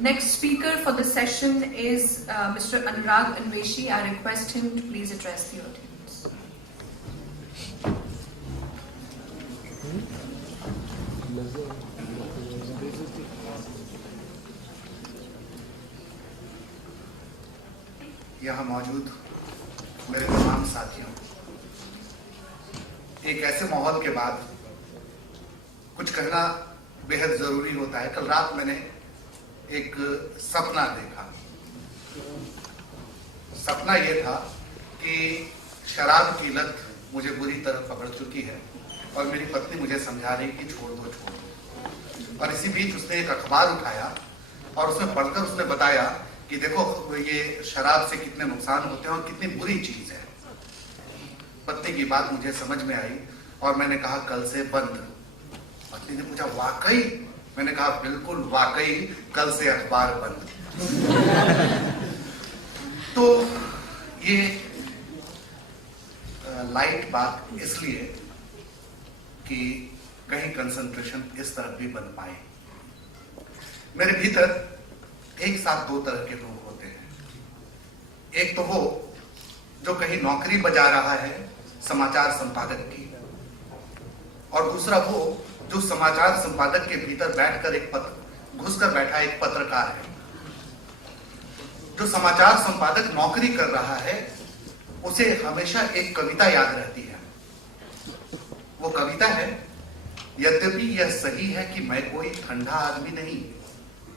Next speaker for the session is Mr. Anurag Anveshi. I request him to please address the audience. यहाँ मौजूद मेरे तमाम साथियों, एक ऐसे माहौल के बाद कुछ कहना बेहद जरूरी होता है। कल रात मैंने एक सपना देखा। सपना यह था कि शराब की लत मुझे बुरी तरह पकड़ चुकी है और मेरी पत्नी मुझे समझा रही कि छोड़ दो छोड़ दो। और इसी बीच उसने एक अखबार उठाया और उसमें पढ़कर उसने बताया कि देखो ये शराब से कितने नुकसान होते हैं और कितनी बुरी चीज है। पत्नी की बात मुझे समझ में आई और मैंने कहा कल से बंद। पत्नी ने पूछा वाकई? मैंने कहा बिल्कुल वाकई, कल से अखबार बंद। तो ये लाइट बात इसलिए कि कहीं कंसंट्रेशन इस तरफ भी बन पाए। मेरे भीतर एक साथ दो तरह के लोग होते हैं। एक तो वो जो कहीं नौकरी बजा रहा है समाचार संपादक की, और दूसरा वो जो समाचार संपादक के भीतर बैठकर घुसकर बैठा एक पत्रकार है। जो समाचार संपादक नौकरी कर रहा है उसे हमेशा एक कविता याद रहती है। वो कविता है, यद्यपि यह सही है कि मैं कोई ठंडा आदमी नहीं,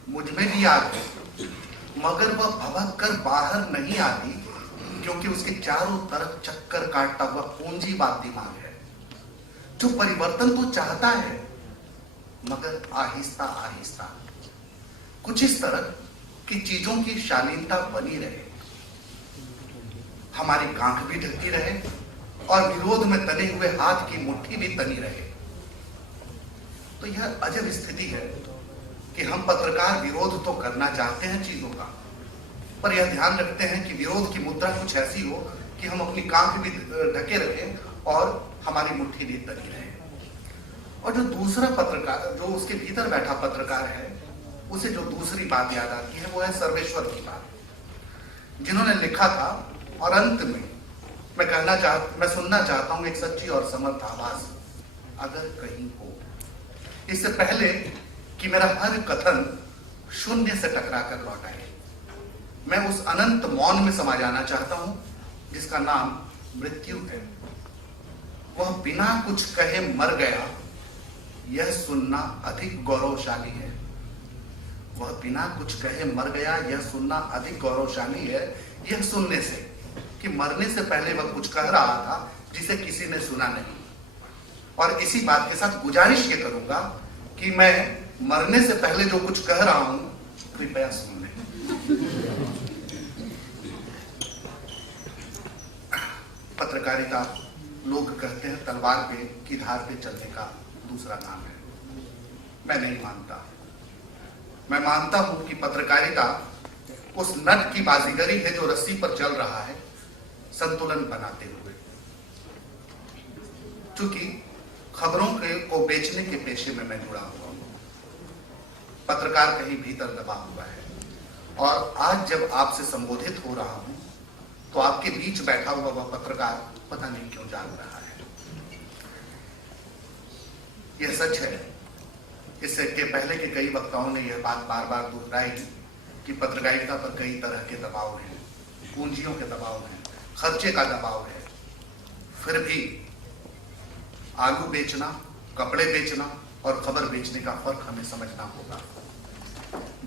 मुझ में भी आग है, मगर वह भभक कर बाहर नहीं आती क्योंकि उसके चारों तरफ चक्कर काटता हुआ पूंजीवाद दिमाग है, जो परिवर्तन तो चाहता है मगर आहिस्ता आहिस्ता। कुछ इस तरह की चीजों की शालीनता बनी रहे, हमारी गांठ भी ढकती रहे और विरोध में तने हुए हाथ की मुट्ठी भी तनी रहे। तो यह अजब स्थिति है कि हम पत्रकार विरोध तो करना चाहते हैं चीजों का, पर यह ध्यान रखते हैं कि विरोध की मुद्रा कुछ ऐसी हो कि हम अपनी कांख भी ढके रखें और हमारी मुट्ठी भी तनी रहे। और जो दूसरा पत्रकार, जो उसके भीतर बैठा पत्रकार है, उसे जो दूसरी बात याद आती है वो है सर्वेश्वर की बात, जिन्होंने लिखा था। और अंत में मैं सुनना चाहता हूं एक सच्ची और समर्थ आवाज, अगर कहीं हो। इससे पहले कि मेरा हर कथन शून्य से टकरा कर लौट आए, मैं उस अनंत मौन में समा जाना चाहता हूं जिसका नाम मृत्यु है। वह बिना कुछ कहे मर गया, यह सुनना अधिक गौरवशाली है। वह बिना कुछ कहे मर गया, यह सुनना अधिक गौरवशाली है, यह सुनने से कि मरने से पहले वह कुछ कह रहा था जिसे किसी ने सुना नहीं। और इसी बात के साथ गुजारिश ये करूंगा कि मैं मरने से पहले जो कुछ कह रहा हूं कृपया सुन लें। पत्रकारिता, लोग कहते हैं, तलवार पे की धार पे चलने का दूसरा नाम है। मैं नहीं मानता। मैं मानता हूं कि पत्रकारिता उस नट की बाजीगरी है जो रस्सी पर चल रहा है संतुलन बनाते हुए। चूंकि खबरों को बेचने के पेशे में मैं जुड़ा हुआ हूं, पत्रकार कहीं भीतर दबा हुआ है। और आज जब आपसे संबोधित हो रहा हूं तो आपके बीच बैठा हुआ वह पत्रकार पता नहीं क्यों जाग रहा है। यह सच है, इससे के पहले के कई वक्ताओं ने यह बात बार बार दोहराई कि पत्रकारिता पर कई तरह के दबाव हैं, पूंजियों के दबाव हैं, खर्चे का दबाव है। फिर भी आलू बेचना, कपड़े बेचना और खबर बेचने का फर्क हमें समझना होगा।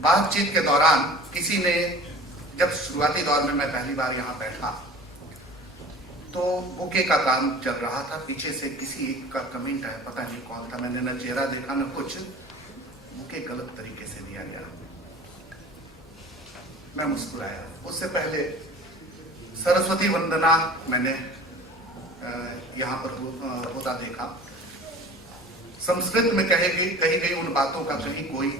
बातचीत के दौरान किसी ने, जब शुरुआती दौर में मैं पहली बार यहाँ बैठा तो बुके का काम चल रहा था। पीछे से किसी एक का कमेंट आया, पता नहीं कौन था, मैंने न चेहरा देखा न कुछ, बुके गलत तरीके से दिया गया। मैं मुस्कुराया। उससे पहले सरस्वती वंदना मैंने यहाँ पर होता देखा। संस्कृत में कही गई उन बातों का कहीं कोई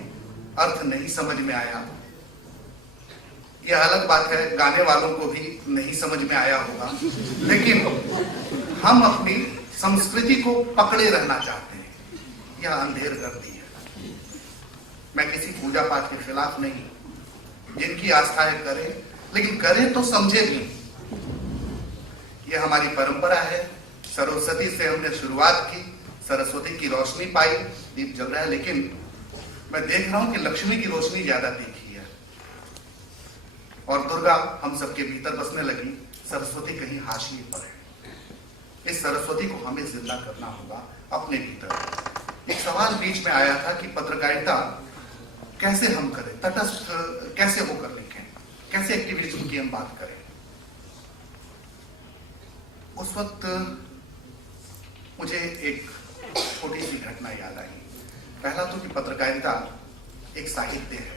अर्थ नहीं समझ में आया। यह अलग बात है, गाने वालों को भी नहीं समझ में आया होगा, लेकिन हम अपनी संस्कृति को पकड़े रहना चाहते हैं। यह अंधेर गर्दी है। मैं किसी पूजा पाठ के खिलाफ नहीं, जिनकी आस्थाएं करें, लेकिन करें तो समझे भी। ये हमारी परंपरा है। सरस्वती से हमने शुरुआत की, सरस्वती की रोशनी पाई, दीप जल रहा है, लेकिन मैं देख रहा हूं कि लक्ष्मी की रोशनी ज्यादा तीखी है और दुर्गा हम सबके भीतर बसने लगी। सरस्वती कहीं हाशिए पर है। इस सरस्वती को हमें जिंदा करना होगा अपने भीतर। एक सवाल बीच में आया था कि पत्रकारिता कैसे हम करें, तटस्थ कैसे होकर लिखें, कैसे एक्टिविज्म की हम बात करें। उस वक्त मुझे एक छोटी सी घटना याद आई। पहला तो कि पत्रकारिता एक साहित्य है,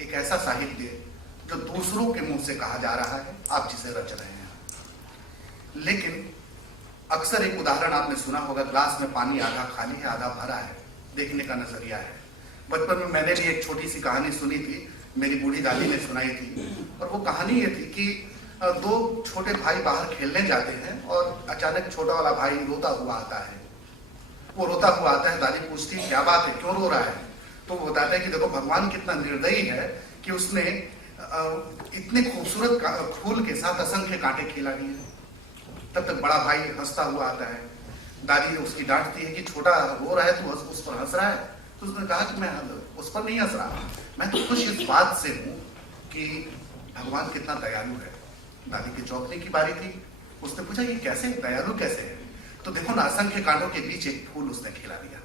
एक ऐसा साहित्य जो दूसरों के मुंह से कहा जा रहा है, आप जिसे रच रहे हैं। लेकिन अक्सर एक उदाहरण आपने सुना होगा, ग्लास में पानी आधा खाली है आधा भरा है, देखने का नजरिया है। बचपन में मैंने भी एक छोटी सी कहानी सुनी थी, मेरी बूढ़ी दादी ने सुनाई थी, और वो कहानी ये थी कि दो छोटे भाई बाहर खेलने जाते हैं और अचानक छोटा वाला भाई रोता हुआ आता है। वो रोता हुआ आता है, दादी पूछती है क्या बात है, क्यों रो रहा है? तो वो बताता है कि देखो भगवान कितना निर्दयी है कि उसने इतने खूबसूरत फूल के साथ असंख्य कांटे खिला दिए। तब तक बड़ा भाई हंसता हुआ आता है। दादी उसकी डांटती है कि छोटा रो रहा है तो उस पर हंस रहा है। तो उसने कहा कि मैं उस पर नहीं हंस रहा, मैं तो खुश इस बात से हूं कि भगवान कितना दयालु है। दादी के चौंकने की बारी थी। उसने पूछा ये कैसे दयालु कैसे है? तो देखो ना, असंख्य कांटों के बीच एक फूल उसने खिला दिया।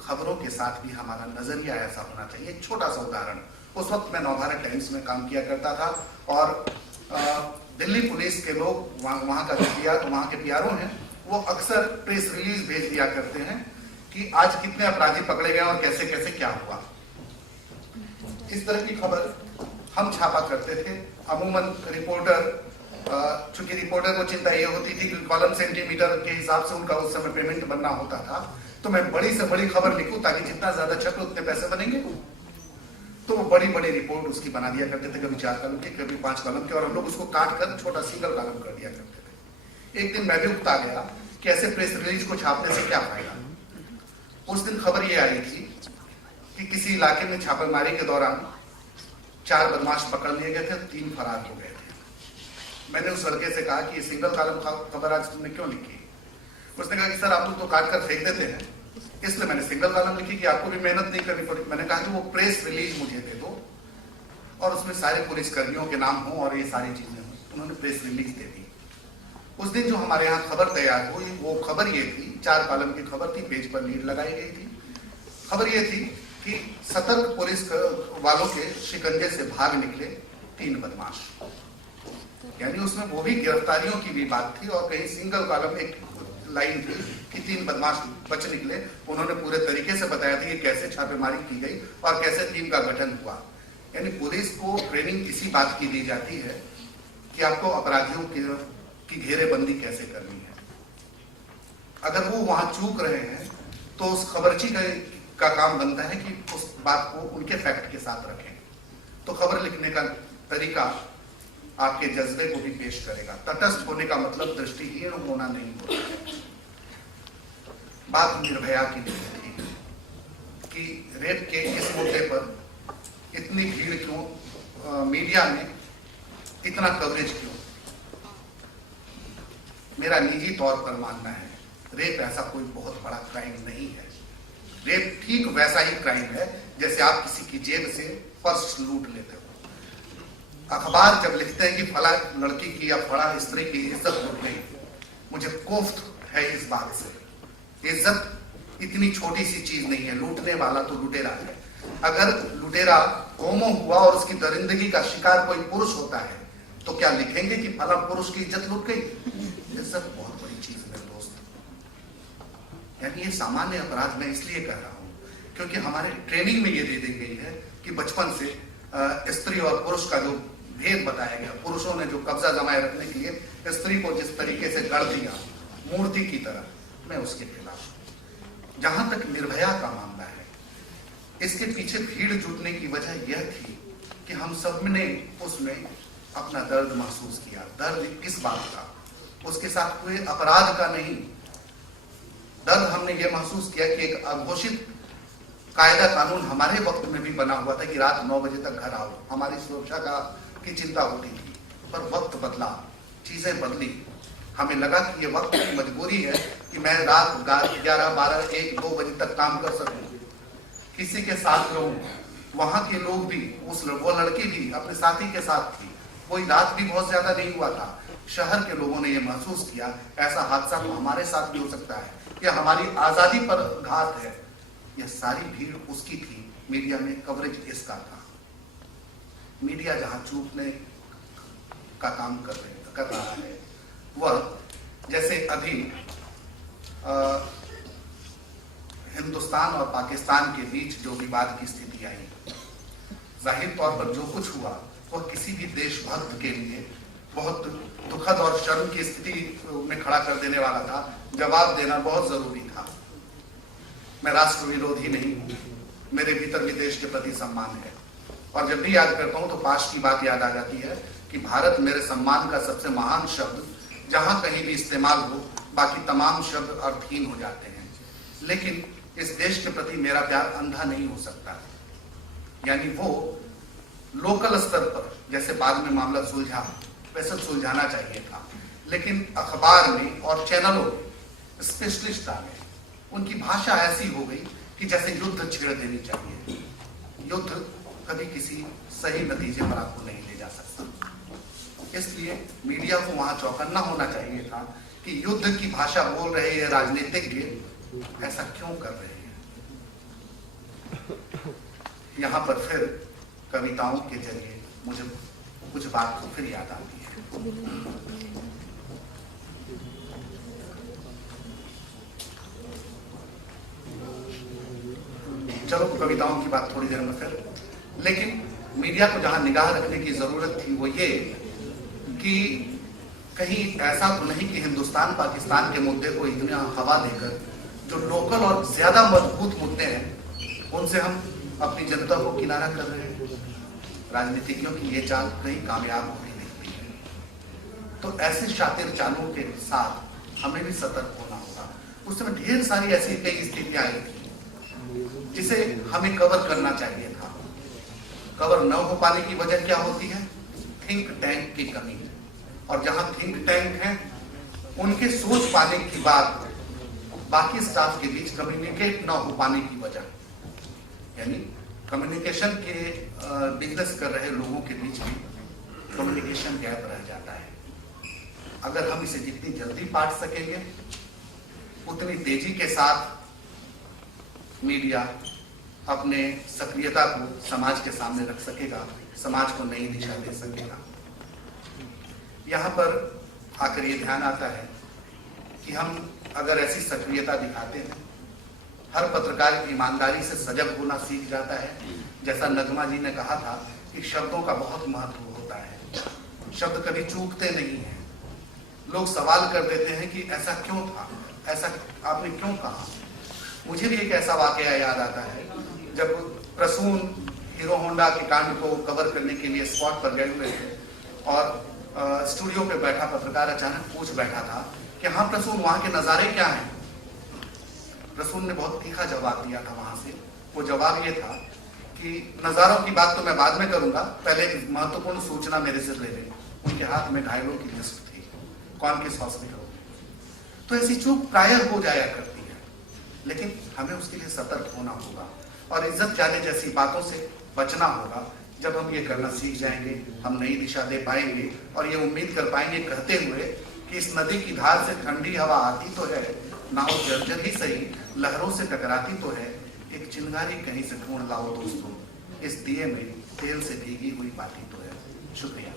खबरों के साथ भी हमारा नजरिया ऐसा होना चाहिए। एक छोटा सा उदाहरण, उस वक्त मैं नवभारत टाइम्स में काम किया करता था और दिल्ली पुलिस के लोग वहां के पीआरओ हैं, वो अक्सर प्रेस रिलीज भेज दिया करते हैं कि आज कितने अपराधी पकड़े गए और कैसे कैसे क्या हुआ। इस तरह की खबर हम छापा करते थे। अमूमन रिपोर्टर, चूंकि रिपोर्टर को चिंता ये होती थी कि कॉलम सेंटीमीटर के हिसाब से उनका उस समय पेमेंट बनना होता था, तो मैं बड़ी से बड़ी खबर लिखूं ताकि जितना ज्यादा छपे उतने पैसे बनेंगे। तो वो बड़ी बड़ी रिपोर्ट उसकी बना दिया करते थे, कभी 4 कॉलम की, कभी 5 कॉलम की, और हम लोग उसको काट कर छोटा सिंगल कॉलम कर दिया करते थे। एक दिन मैं भी उकता गया कि ऐसे प्रेस रिलीज को छापने से क्या फायदा। उस दिन खबर ये आई थी कि किसी इलाके में छापेमारी के दौरान 4 बदमाश पकड़ लिए गए थे, 3 फरार हो गए थे। मैंने उस लड़के से कहा कि ये सिंगल कॉलम खबर आज तुमने क्यों लिखी? उसने कहा कि सर आप लोग तो काट कर फेंक देते हैं, इसलिए मैंने सिंगल कॉलम लिखी कि आपको भी मेहनत नहीं करनी पड़ी। मैंने कहा कि वो प्रेस रिलीज मुझे दे दो और उसमें सारे पुलिस कर्मियों के नाम हो और ये सारी चीजें हो। उन्होंने प्रेस रिलीज दे दी। उस दिन जो हमारे यहाँ खबर तैयार हुई वो खबर ये थी, 4 कॉलम की खबर थी, पेज पर लीड लगाई गई थी। खबर ये थी कि सतर्क पुलिस वालों के शिकंजे से भाग निकले 3 बदमाश। यानी उसमें वो भी गिरफ्तारियों की भी बात थी और कहीं सिंगल कॉलम एक लाइन थी कि 3 बदमाश बच निकले। उन्होंने पूरे तरीके से बताया था कि कैसे छापेमारी की गई और कैसे टीम का गठन हुआ। यानी पुलिस को ट्रेनिंग इसी बात की दी जाती है कि आपको अपराधियों की घेरेबंदी कैसे करनी है। अगर वो वहां चूक रहे हैं तो उस खबरची का काम बनता है कि उस बात को उनके फैक्ट के साथ रखें। तो खबर लिखने का तरीका आपके जज्बे को भी पेश करेगा। तटस्थ होने का मतलब दृष्टिहीन होना नहीं होता है। बात निर्भया की नहीं थी कि रेप के इस मुद्दे पर इतनी भीड़ क्यों, मीडिया में इतना कवरेज क्यों। मेरा निजी तौर पर मानना है रेप ऐसा कोई बहुत बड़ा क्राइम नहीं है। रेप ठीक वैसा ही क्राइम है जैसे आप किसी की जेब से पर्स लूट लेते हो। अखबार जब लिखते हैं कि फला लड़की की या फला स्त्री की इज्जत लूट गई, मुझे कोफ्त है इस बात से। इज्जत इतनी छोटी सी चीज नहीं है। लूटने वाला तो लुटेरा है। अगर लुटेरा होमो हुआ और उसकी दरिंदगी का शिकार कोई पुरुष होता है तो क्या लिखेंगे कि फला पुरुष की इज्जत लूट गई? इज्जत बहुत बड़ी चीज है दोस्त। यानी ये सामान्य अपराध मैं इसलिए कह रहा हूं क्योंकि हमारे ट्रेनिंग में ये दे दी गई है कि बचपन से स्त्री और पुरुष का जो भेद बताया गया, पुरुषों ने जो कब्जा जमाए रखने के लिए स्त्री को जिस तरीके से गढ़ दिया मूर्ति की तरह, मैं उसके खिलाफ हूं। जहां तक निर्भया का मामला है, इसके पीछे भीड़ जुटने की वजह यह थी कि हम सब ने उसमें अपना दर्द महसूस किया। दर्द किस बात का? उसके साथ हुए अपराध का नहीं। दर्द हमने यह महसूस किया कि एक अघोषित कायदा कानून हमारे वक्त में भी बना हुआ था कि रात 9 बजे तक घर आओ, हमारी सुरक्षा की चिंता होती थी। पर वक्त बदला, चीजें बदली, हमें लगा कि ये वक्त की मजबूरी है कि मैं रात 11, 12, 1, 2 बजे तक काम कर सकूं, किसी के साथ रहूं। वहां के लोग भी, वो लड़की भी अपने साथी के साथ थी, कोई रात भी बहुत ज्यादा नहीं हुआ था। शहर के लोगों ने ये महसूस किया ऐसा हादसा तो हमारे साथ भी हो सकता है, यह हमारी आजादी पर घात है। यह सारी भीड़ उसकी थी, मीडिया में कवरेज इसका था। मीडिया जहां चूपने का काम कर रहा है, वह जैसे अभी हिंदुस्तान और पाकिस्तान के बीच जो विवाद की स्थिति आई, जाहिर तौर पर जो कुछ हुआ वह किसी भी देशभक्त के लिए बहुत दुखद और शर्म की स्थिति में खड़ा कर देने वाला था। जवाब देना बहुत जरूरी था। मैं राष्ट्र विरोधी नहीं हूं, मेरे भीतर भी देश के प्रति सम्मान है, और जब भी याद करता हूं तो पास्ट की बात याद आ जाती है कि भारत मेरे सम्मान का सबसे महान शब्द जहां कहीं भी इस्तेमाल हो, बाकी तमाम शब्द अर्थहीन हो जाते हैं। लेकिन इस देश के प्रति मेरा प्यार अंधा नहीं हो सकता। यानी वो लोकल स्तर पर जैसे बाद में मामला सुलझा, वैसे सुलझाना चाहिए था, लेकिन अखबार में और चैनलों में स्पेशलिस्ट आ गए, उनकी भाषा ऐसी हो गई कि जैसे युद्ध छेड़ देनी चाहिए। युद्ध कभी किसी सही नतीजे पर आपको नहीं ले जा सकता। इसलिए मीडिया को वहां चौकन्ना होना चाहिए था कि युद्ध की भाषा बोल रहे हैं राजनीतिज्ञ, ऐसा क्यों कर रहे हैं। यहां पर फिर कविताओं के जरिए मुझे कुछ बात तो फिर याद आती है। चलो कविताओं की बात थोड़ी देर में फिर, लेकिन मीडिया को जहां निगाह रखने की जरूरत थी वो ये कि कहीं ऐसा तो नहीं कि हिंदुस्तान पाकिस्तान के मुद्दे को इतना हवा देकर जो लोकल और ज्यादा मजबूत मुद्दे हैं उनसे हम अपनी जनता को किनारा कर रहे हैं। राजनीतिज्ञों की ये चाल कहीं कामयाब होती नहीं है। तो ऐसे शातिर चालों के साथ हमें भी सतर्क होना होगा। उस समय ढेर सारी ऐसी कई स्थितियां आई थी जिसे हमें कवर करना चाहिए था। कवर न हो पाने की वजह क्या होती है? थिंक टैंक की कमी। और जहां थिंक टैंक है उनके सोच पाने की बात बाकी स्टाफ के बीच कम्युनिकेट न हो पाने की वजह, यानी कम्युनिकेशन के बिजनेस कर रहे लोगों के बीच भी कम्युनिकेशन गैप रह जाता है। अगर हम इसे जितनी जल्दी पाट सकेंगे उतनी तेजी के साथ मीडिया अपने सक्रियता को समाज के सामने रख सकेगा, समाज को नई दिशा दे सकेगा। यहाँ पर आकर ये ध्यान आता है कि हम अगर ऐसी सक्रियता दिखाते हैं, हर पत्रकार ईमानदारी से सजग होना सीख जाता है। जैसा नगमा जी ने कहा था कि शब्दों का बहुत महत्व होता है, शब्द कभी चूकते नहीं हैं। लोग सवाल कर देते हैं कि ऐसा क्यों था, ऐसा आपने क्यों कहा। मुझे भी एक ऐसा वाकया याद आता है जब प्रसून हीरो होंडा के कांड को कवर करने के लिए स्पॉट पर गए हुए थे और स्टूडियो पे बैठा पत्रकार अचानक पूछ बैठा था कि हाँ प्रसून वहां के नजारे क्या हैं। प्रसून ने बहुत तीखा जवाब दिया था वहां से। वो जवाब ये था कि नजारों की बात तो मैं बाद में करूंगा, पहले महत्वपूर्ण सूचना मेरे से ले लें। उनके हाथ में घायलों की लिस्ट थी, कौन किस हॉस्पिटल में। तो ऐसी चूक प्रायः हो जाया करती है, लेकिन हमें उसके लिए सतर्क होना होगा और इज्जत जाने जैसी बातों से बचना होगा। जब हम ये करना सीख जाएंगे हम नई दिशा दे पाएंगे और ये उम्मीद कर पाएंगे कहते हुए कि इस नदी की धार से ठंडी हवा आती तो है, नाव जर्जर ही सही लहरों से टकराती तो है, एक चिंगारी कहीं से ढूंढ लाओ दोस्तों, इस दिए में तेल से भीगी हुई बाती तो है। शुक्रिया।